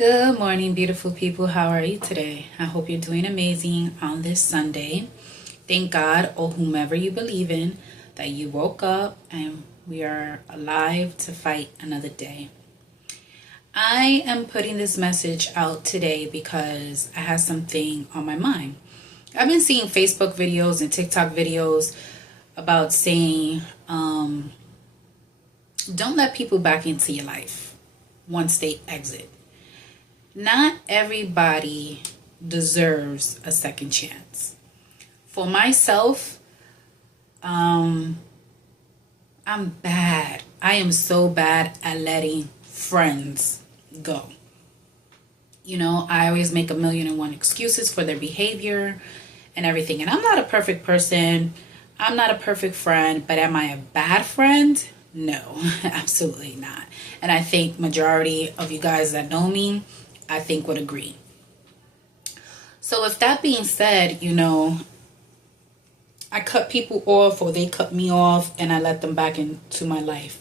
Good morning, beautiful people. How are you today? I hope you're doing amazing on this Sunday. Thank God, or whomever you believe in, that you woke up and we are alive to fight another day. I am putting this message out today because I have something on my mind. I've been seeing Facebook videos and TikTok videos about saying, don't let people back into your life once they exit. Not everybody deserves a second chance. For myself, I'm bad. I am so bad at letting friends go. I always make 1,000,001 excuses for their behavior and everything. And I'm not a perfect person. I'm not a perfect friend, but am I a bad friend? No, absolutely not. And I think majority of you guys that know me, I think would agree. So with that being said, I cut people off or they cut me off and I let them back into my life,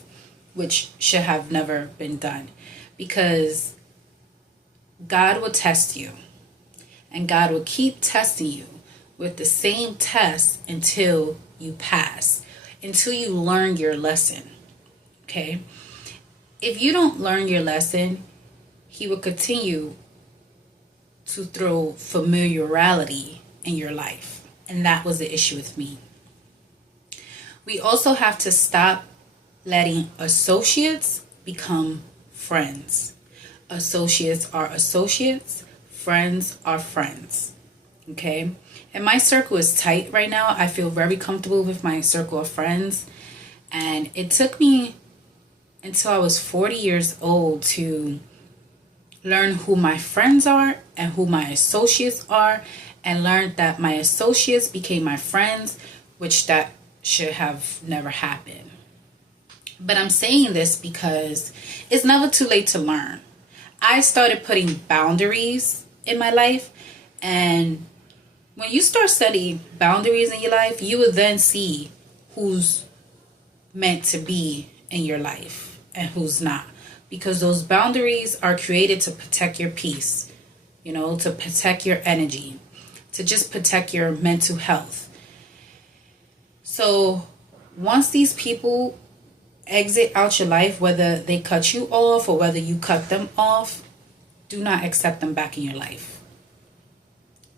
which should have never been done, because God will test you and God will keep testing you with the same test until you pass, until you learn your lesson. Okay? If you don't learn your lesson, He will continue to throw familiarity in your life. And that was the issue with me. We also have to stop letting associates become friends. Associates are associates. Friends are friends. Okay? And my circle is tight right now. I feel very comfortable with my circle of friends. And it took me until I was 40 years old to learn who my friends are and who my associates are, and learned that my associates became my friends, which that should have never happened. But I'm saying this because it's never too late to learn. I started putting boundaries in my life, and when you start setting boundaries in your life, you will then see who's meant to be in your life and who's not. Because those boundaries are created to protect your peace, to protect your energy, to just protect your mental health. So once these people exit out your life, whether they cut you off or whether you cut them off, do not accept them back in your life.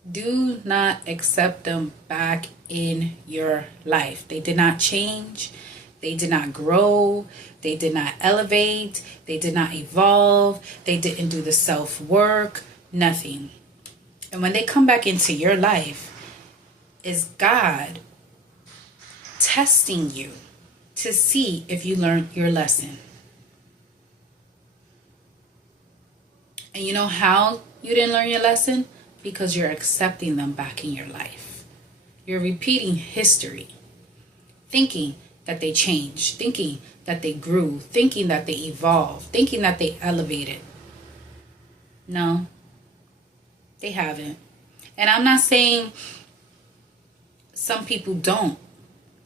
Do not accept them back in your life. They did not change. They did not grow. They did not elevate. They did not evolve. They didn't do the self-work. Nothing. And when they come back into your life, is God testing you to see if you learned your lesson. And you know how you didn't learn your lesson? Because you're accepting them back in your life. You're repeating history, thinking that they changed, thinking that they grew, thinking that they evolved, thinking that they elevated. No, they haven't. And I'm not saying some people don't.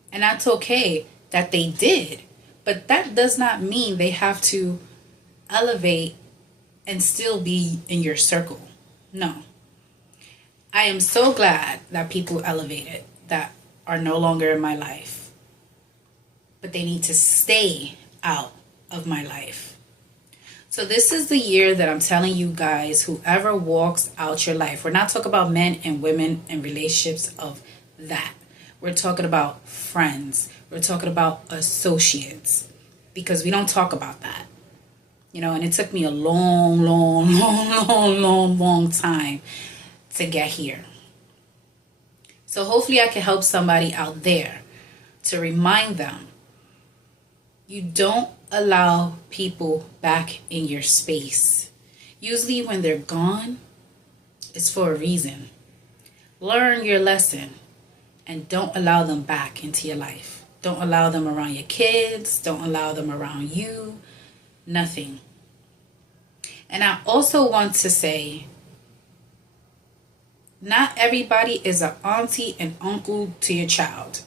And that's okay that they did. But that does not mean they have to elevate and still be in your circle. No. I am so glad that people elevated that are no longer in my life. But they need to stay out of my life. So this is the year that I'm telling you guys, whoever walks out your life, we're not talking about men and women and relationships of that. We're talking about friends. We're talking about associates, because we don't talk about that. And it took me a long time to get here. So hopefully I can help somebody out there to remind them, you don't allow people back in your space. Usually when they're gone, it's for a reason. Learn your lesson and don't allow them back into your life. Don't allow them around your kids. Don't allow them around you. Nothing. And I also want to say, not everybody is an auntie and uncle to your child.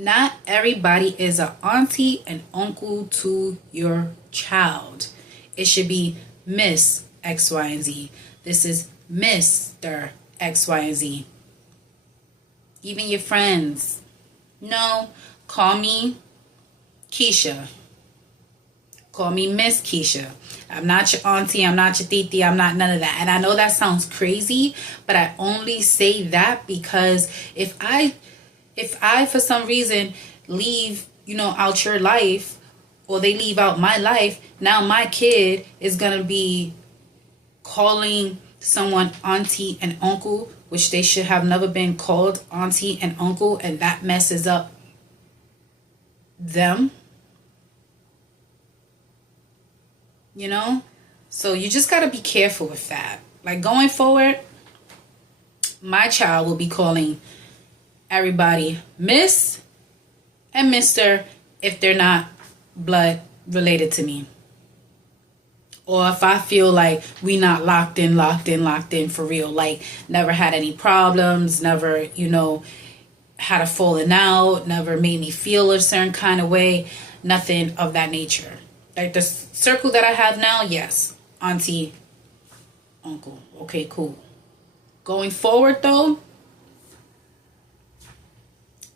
Not everybody is an auntie and uncle to your child. It should be Miss X, Y, and Z. This is Mr. X, Y, and Z. Even your friends. No, call me Keisha. Call me Miss Keisha. I'm not your auntie. I'm not your titi. I'm not none of that. And I know that sounds crazy, but I only say that because if I for some reason leave, out your life, or they leave out my life, now my kid is going to be calling someone auntie and uncle, which they should have never been called auntie and uncle, and that messes up them. So you just got to be careful with that. Like, going forward, my child will be calling everybody Miss and Mr. if they're not blood related to me. Or if I feel like we not locked in for real, like never had any problems, never, had a falling out, never made me feel a certain kind of way, nothing of that nature. Like the circle that I have now, yes, auntie, uncle, okay, cool. Going forward though,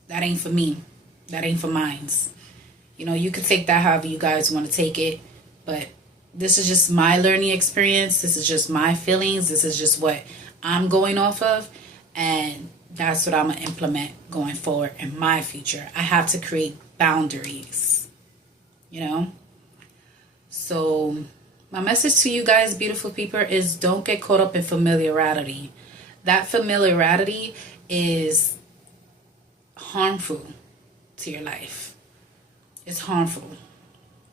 that ain't for me. That ain't for mines. You could take that however you guys want to take it, but this is just my learning experience. This is just my feelings. This is just what I'm going off of, and that's what I'm going to implement going forward in my future. I have to create boundaries, So my message to you guys, beautiful people, is don't get caught up in familiarity. That familiarity is harmful to your life. It's harmful.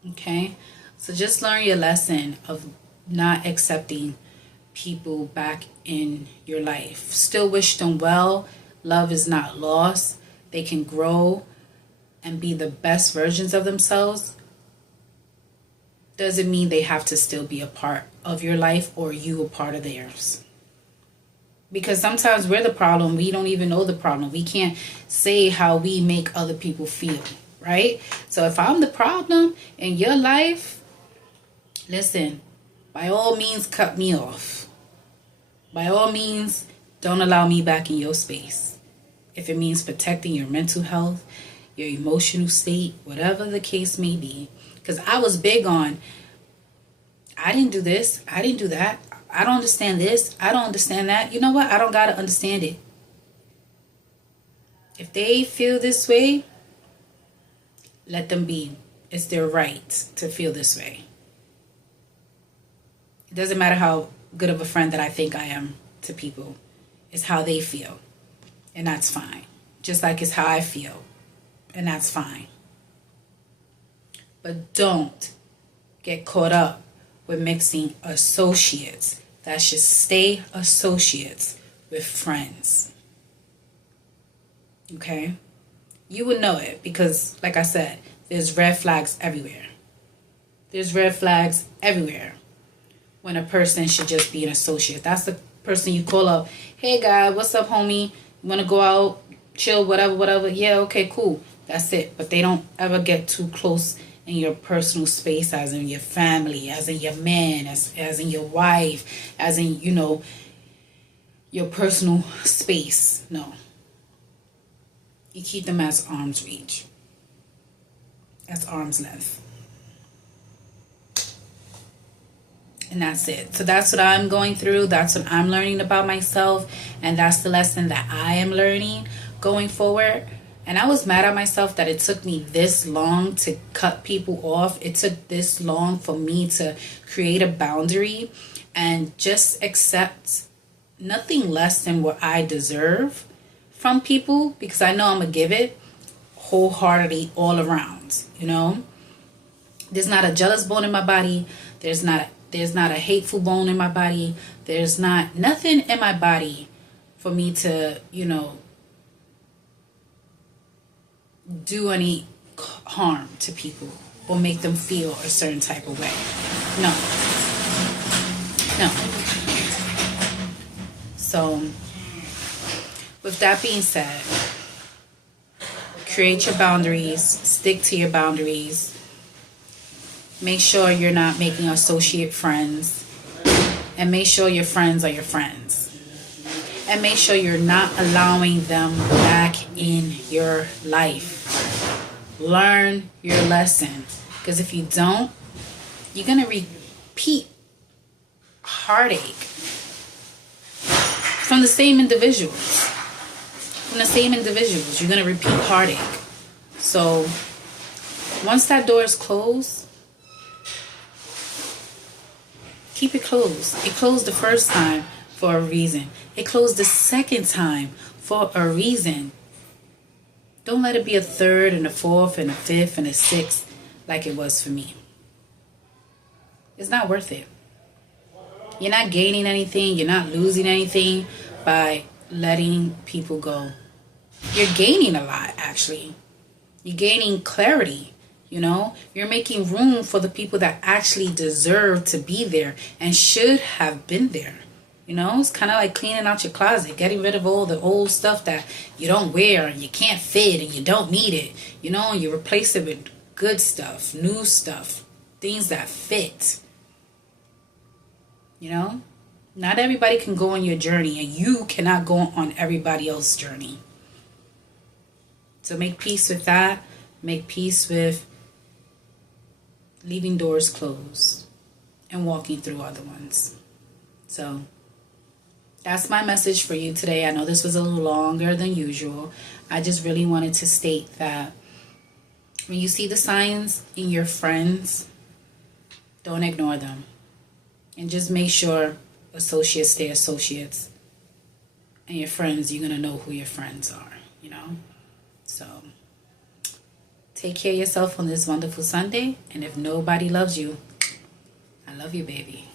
Okay? So just learn your lesson of not accepting people back in your life. Still wish them well. Love is not lost. They can grow and be the best versions of themselves. Doesn't mean they have to still be a part of your life or you a part of theirs. Because sometimes we're the problem. We don't even know the problem. We can't say how we make other people feel, right? So if I'm the problem in your life, listen, by all means, cut me off. By all means, don't allow me back in your space. If it means protecting your mental health, your emotional state, whatever the case may be. Because I was big on, I didn't do this, I didn't do that, I don't understand this, I don't understand that. You know what? I don't got to understand it. If they feel this way, let them be. It's their right to feel this way. It doesn't matter how good of a friend that I think I am to people. It's how they feel. And that's fine. Just like it's how I feel. And that's fine. But don't get caught up with mixing associates. That should stay associates with friends. Okay? You would know it because, like I said, there's red flags everywhere. There's red flags everywhere when a person should just be an associate. That's the person you call up. Hey, guy, what's up, homie? You want to go out, chill, whatever? Yeah, okay, cool. That's it. But they don't ever get too close in your personal space, as in your family, as in your man, as in your wife, as in, your personal space. No. You keep them as arm's reach. That's arm's length. And that's it. So that's what I'm going through. That's what I'm learning about myself. And that's the lesson that I am learning going forward. And I was mad at myself that it took me this long to cut people off. It took this long for me to create a boundary and just accept nothing less than what I deserve from people, because I know I'm going to give it wholeheartedly all around, There's not a jealous bone in my body. There's not a hateful bone in my body. There's nothing in my body for me to, do any harm to people or make them feel a certain type of way. No. So, with that being said, create your boundaries, stick to your boundaries, Make sure you're not making associate friends. And make sure your friends are your friends. And make sure you're not allowing them back in your life. Learn your lesson. Because if you don't, you're going to repeat heartache from the same individuals. From the same individuals. You're going to repeat heartache. So once that door is closed, keep it closed. It closed the first time for a reason. It closed the second time for a reason. Don't let it be a third and a fourth and a fifth and a sixth like it was for me. It's not worth it. You're not gaining anything. You're not losing anything by letting people go. You're gaining a lot, actually. You're gaining clarity. You know, you're making room for the people that actually deserve to be there and should have been there. You know, it's kind of like cleaning out your closet, getting rid of all the old stuff that you don't wear and you can't fit and you don't need it. You know, you replace it with good stuff, new stuff, things that fit. You know, not everybody can go on your journey, and you cannot go on everybody else's journey. So make peace with that. Make peace with leaving doors closed and walking through other ones. So that's my message for you today. I know this was a little longer than usual. I just really wanted to state that when you see the signs in your friends, don't ignore them. And just make sure associates stay associates. And your friends, you're going to know who your friends are, you know. So take care of yourself on this wonderful Sunday. And if nobody loves you, I love you, baby.